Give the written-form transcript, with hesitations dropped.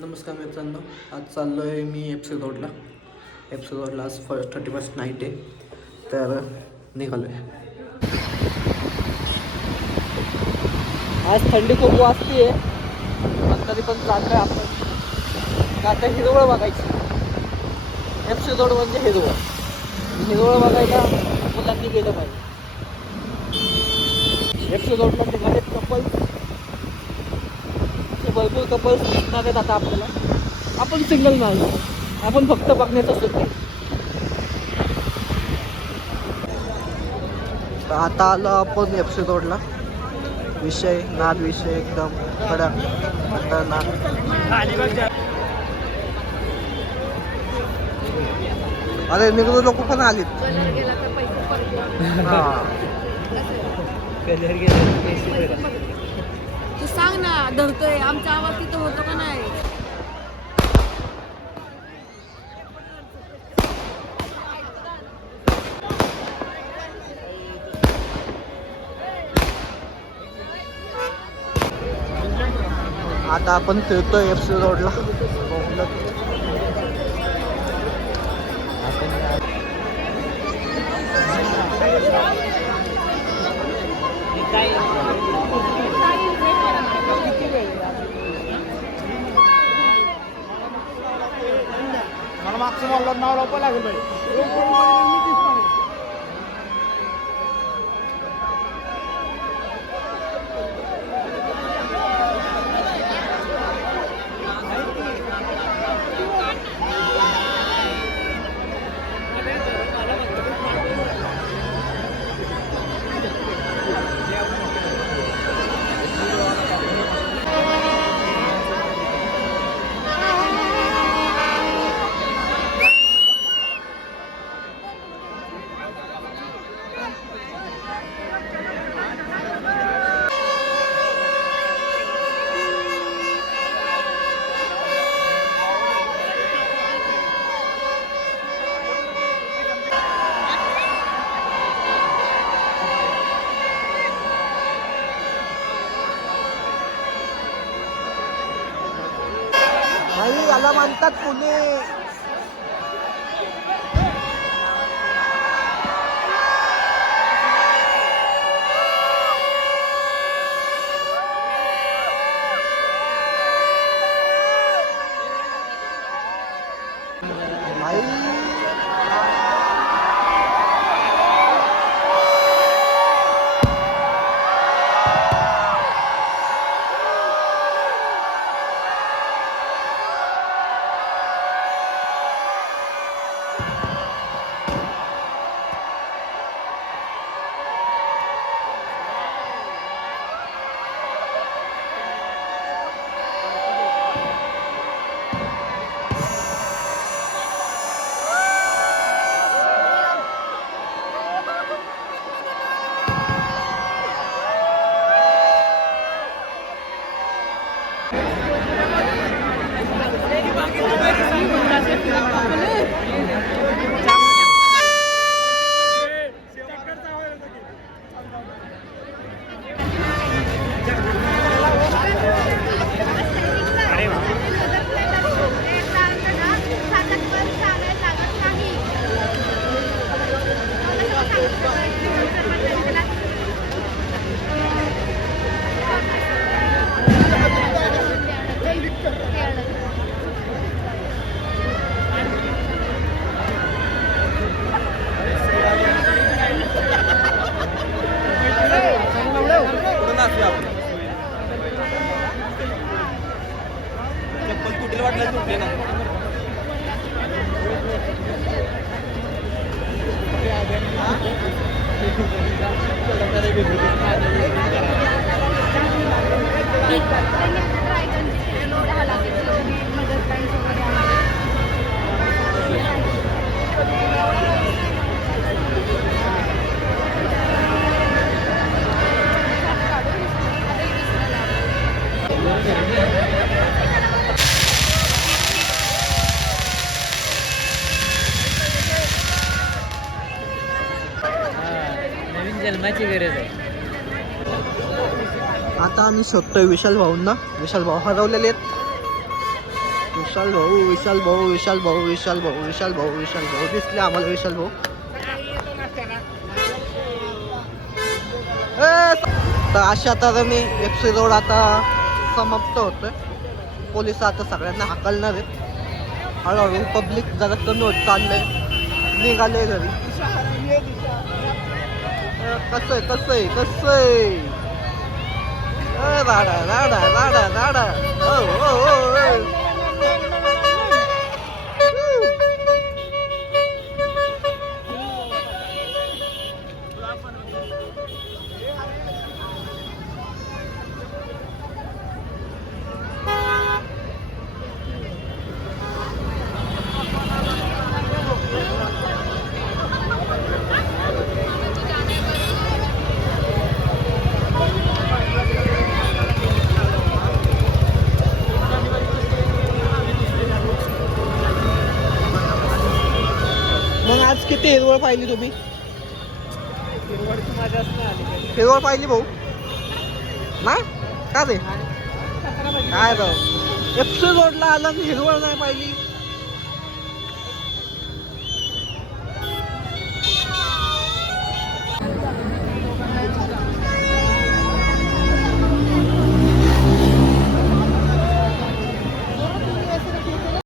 नमस्कार मित्रांनो, आज चाललो आहे मी एपिसोडला. आज 31st नाईट आहे, तर निघालो आहे. आज थंडी खूप वाजते पण तरी पण चाललं आहे आपण. आता हिरवळ बघायची. एपिसोड म्हणजे हिरवळ बघायला मुलांनी गेलं पाहिजे. एपिसोडला निघाले भरपूर कपल्स दिसणार आहेत आता आपल्याला. आपण सिंगल नाही, आपण फक्त बघण्याचं सुद्धा. आता आलो आपण एपिसोडला. विषय एकदम खतरनाक. अरे निघलो लोक पण आलीत. कलर गेला पैसे तू सांग ना, धरतोय आमचा आवाज तिथं होतो का नाही? आता आपण फिरतोय एफसी रोडला. मला मागचं मला नाव लावं लागलं. नाही, याला म्हणतात पुणे. चप्पल कुठे वाटलं तुटले ना. जन्माची गरज आहे. आता आम्ही शोधतोय विशाल भाऊंना. विशाल भाऊ हरवलेले आहेत. विशाल भाऊ विशाल भाऊ विशाल भाऊ विशाल भाऊ विशाल भाऊ विशाल भाऊ दिसले आम्हाला विशाल भाऊ. तर अशा तऱ्हेने FC रोड आता समाप्त होतोय. पोलिस आता सगळ्यांना हाकलणार आहेत. हळूहळू पब्लिक जरा कमी होत चाललंय. निघाले घरी. कसं आहे कसं आहे कसं आहे राडा राडा राडा राडा. हो हो हो मग आज किती हिरवळ पाहिली तुम्ही? हिरवळ पाहिली भाऊ ना का रे काय राव FC रोडला आला आणि हिरवळ नाही पाहिली.